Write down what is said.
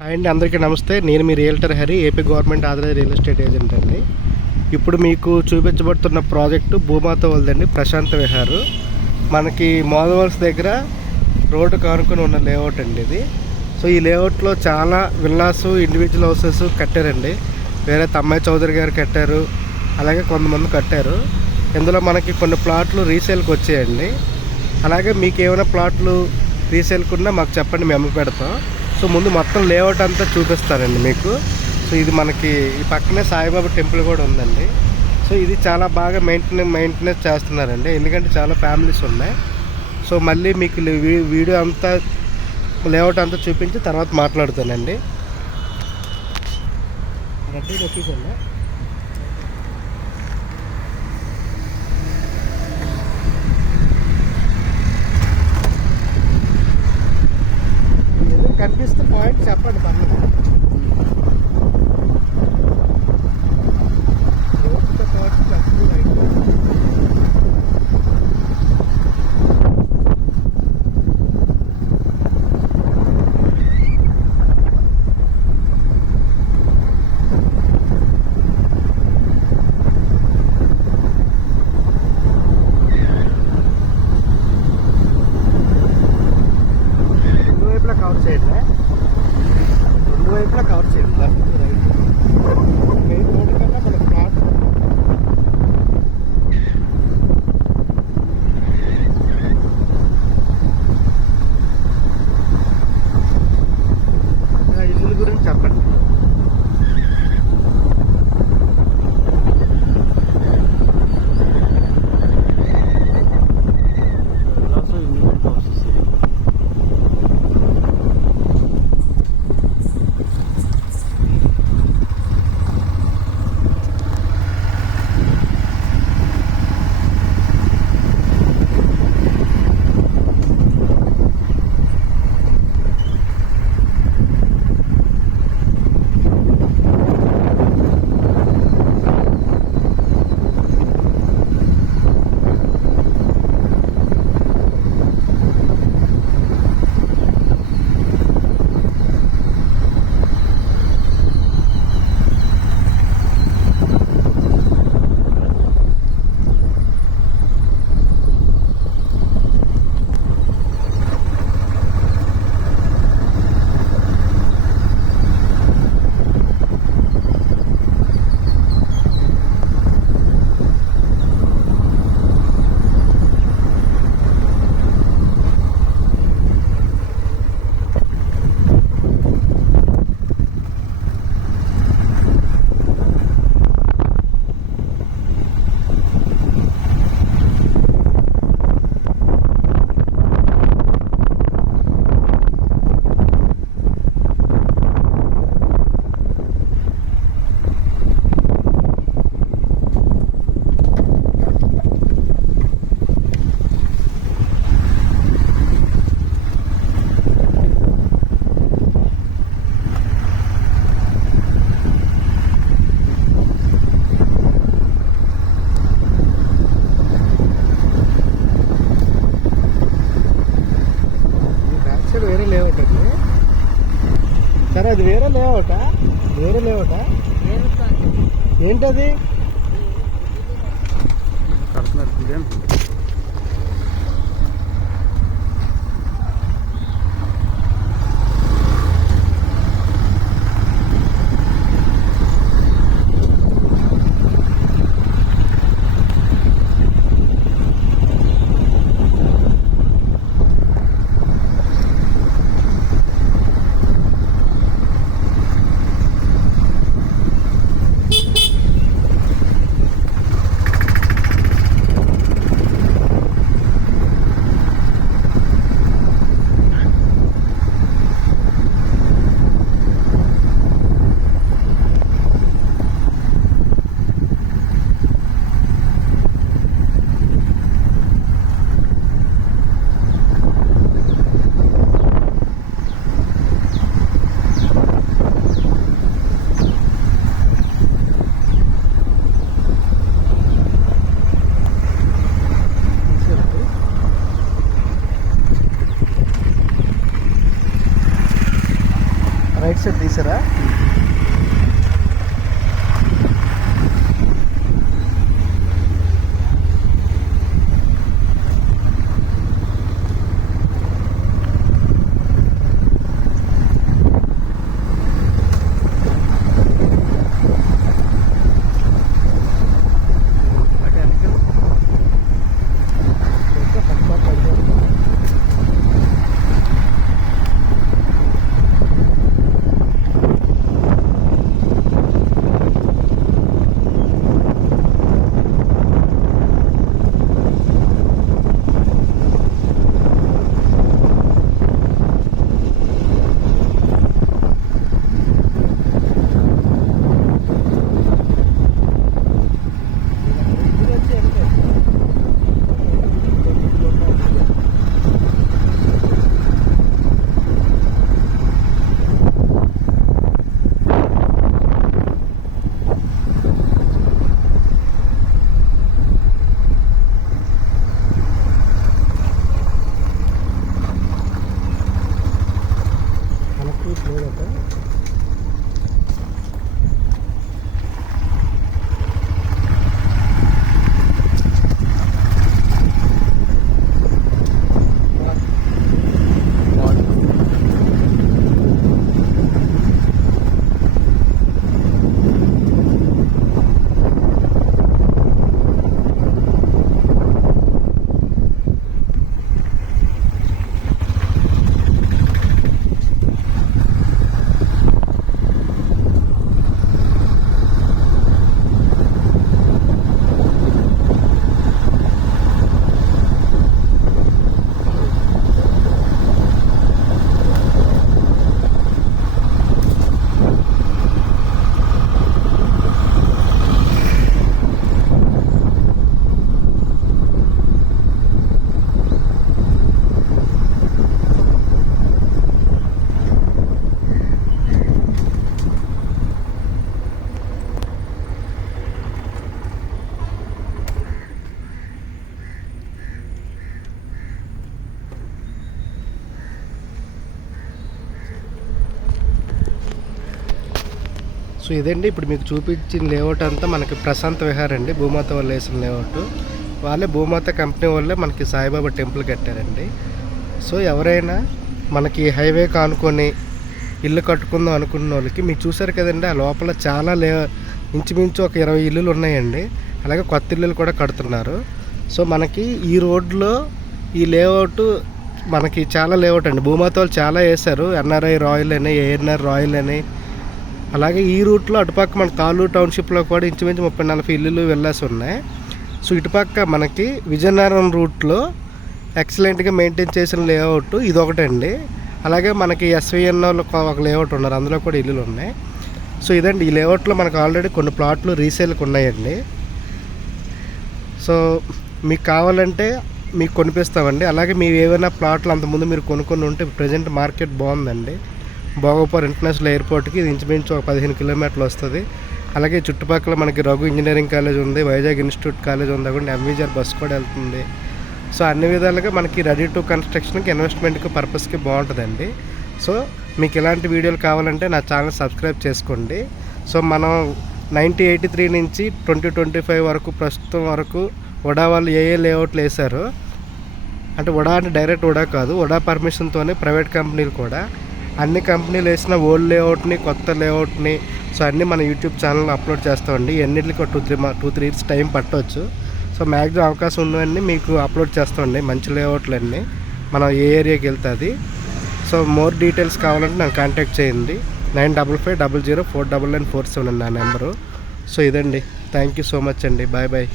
Hi అండి, అందరికీ నమస్తే. నేను మీ realtor Hari, AP government authorized real estate agent అండి. ఇప్పుడు మీకు చూపించబడుతున్న ప్రాజెక్టు భూమాత వాళ్ళదండి, ప్రశాంత విహార్. మనకి మోదవల్స్ దగ్గర రోడ్డు కానుకొని ఉన్న లేఅవుట్ అండి ఇది. సో ఈ లేఅవుట్లో చాలా విల్లాసు, ఇండివిజువల్ హౌసెస్ కట్టారండి. వేరే తమ్మాయి చౌదరి గారు కట్టారు, అలాగే కొంతమంది కట్టారు. ఇందులో మనకి కొన్ని ప్లాట్లు రీసేల్కి వచ్చాయండి. అలాగే మీకు ఏమైనా ప్లాట్లు రీసేల్కి ఉన్నా మాకు చెప్పండి, మేము అమ్మి పెడతాం. సో ముందు మొత్తం లేఅవుట్ అంతా చూపిస్తానండి మీకు. సో ఇది మనకి ఈ పక్కనే సాయిబాబా టెంపుల్ కూడా ఉందండి. సో ఇది చాలా బాగా మెయింటెనెన్స్ చేస్తున్నారండి, ఎందుకంటే చాలా ఫ్యామిలీస్ ఉన్నాయి. సో మళ్ళీ మీకు వీడియో అంతా లేఅవుట్ అంతా చూపించి తర్వాత మాట్లాడుతానండి. రెడ్డి లొకేషన్ కనిపిస్తే పాయింట్ చెప్పండి పర్లేదు. రెండు వైపులా కవర్ చేయండి, రెండు వైపులా కవర్ చేయండి, లెఫ్ట్ రైట్. మెయిన్ రోడ్డు కన్నా మన ఫ్లాట్ ఇల్లు గురించి చెప్పండి. వేరే లేఅవుట్ అండి. సరే, అది వేరే లేఅవుటా? వేరే లేఅవుటా? ఏంటది? మీరు తీసారా? సో ఇదండి ఇప్పుడు మీకు చూపించిన లేఅవుట్ అంతా మనకి ప్రశాంత్ విహార్ అండి, భూమాత వాళ్ళు వేసిన లేఅవుట్. వాళ్ళే భూమాత కంపెనీ వాళ్ళే మనకి సాయిబాబా టెంపుల్ కట్టారండి. సో ఎవరైనా మనకి హైవే కానుకొని ఇల్లు కట్టుకుందాం అనుకున్న వాళ్ళకి మీకు చూసారు కదండి, ఆ లోపల చాలా ఇంచుమించు ఒక 20 ఇల్లులు ఉన్నాయండి. అలాగే కొత్త ఇల్లులు కూడా కడుతున్నారు. సో మనకి ఈ రోడ్లో ఈ లేఅవుట్ మనకి చాలా లేఅవుట్ అండి. భూమాత వాళ్ళు చాలా వేశారు, ఎన్ఆర్ఐ రాయల్ అని, ఏఎన్ఆర్ రాయల్ అని. అలాగే ఈ రూట్లో అటుపక్క మన కాలూరు టౌన్షిప్లో కూడా ఇంచుమించు 30-40 ఇల్లులు వెళ్ళాల్సి ఉన్నాయి. సో ఇటుపక్క మనకి విజయనగరం రూట్లో ఎక్సలెంట్గా మెయింటైన్ చేసిన లేఅవుట్ ఇదొకటండి. అలాగే మనకి ఎస్విఎన్ఓలో ఒక లేఅవుట్ ఉన్నారు, అందులో కూడా ఇల్లులు ఉన్నాయి. సో ఇదండి, ఈ లేఅవుట్లో మనకు ఆల్రెడీ కొన్ని ప్లాట్లు రీసేల్కి ఉన్నాయండి. సో మీకు కావాలంటే మీకు కొనిపిస్తామండి. అలాగే మీరు ఏవైనా ప్లాట్లు అంతకుముందు మీరు కొనుక్కొని ఉంటే ప్రజెంట్ మార్కెట్ బాగుందండి. భోగపురం ఇంటర్నేషనల్ ఎయిర్పోర్ట్కి ఇది ఇంచుమించు ఒక 15 కిలోమీటర్లు వస్తుంది. అలాగే చుట్టుపక్కల మనకి రఘు ఇంజనీరింగ్ కాలేజ్ ఉంది, వైజాగ్ ఇన్స్టిట్యూట్ కాలేజ్ ఉంది, అక్కడ ఎంవిజర్ బస్ కూడా వెళ్తుంది. సో అన్ని విధాలుగా మనకి రెడీ టు కన్స్ట్రక్షన్కి, ఇన్వెస్ట్మెంట్కి పర్పస్కి బాగుంటుందండి. సో మీకు ఇలాంటి వీడియోలు కావాలంటే నా ఛానల్ సబ్స్క్రైబ్ చేసుకోండి. సో మనం 1983 నుంచి 2025 వరకు ప్రస్తుతం వరకు ఉడా వాళ్ళు ఏ లేఅవుట్లు వేశారు అంటే, ఉడా అంటే డైరెక్ట్ ఉడా కాదు, ఉడా పర్మిషన్తోనే ప్రైవేట్ కంపెనీలు కూడా అన్ని కంపెనీలు వేసిన ఓల్డ్ లేఅవుట్ని, కొత్త లేఅవుట్ని సో అన్నీ మన యూట్యూబ్ ఛానల్లో అప్లోడ్ చేస్తామండి. ఎన్నిటికి 2-3 ఇయర్స్ టైం పట్టవచ్చు. సో మ్యాక్సిమం అవకాశం ఉన్నవన్నీ మీకు అప్లోడ్ చేస్తామండి, మంచి లేఅవుట్లన్నీ మనం ఏ ఏరియాకి వెళ్తుంది. సో మోర్ డీటెయిల్స్ కావాలంటే నన్ను కాంటాక్ట్ చేయండి. 9550049947 నా నెంబరు. సో ఇదండి, థ్యాంక్ యూ సో మచ్ అండి, బాయ్ బాయ్.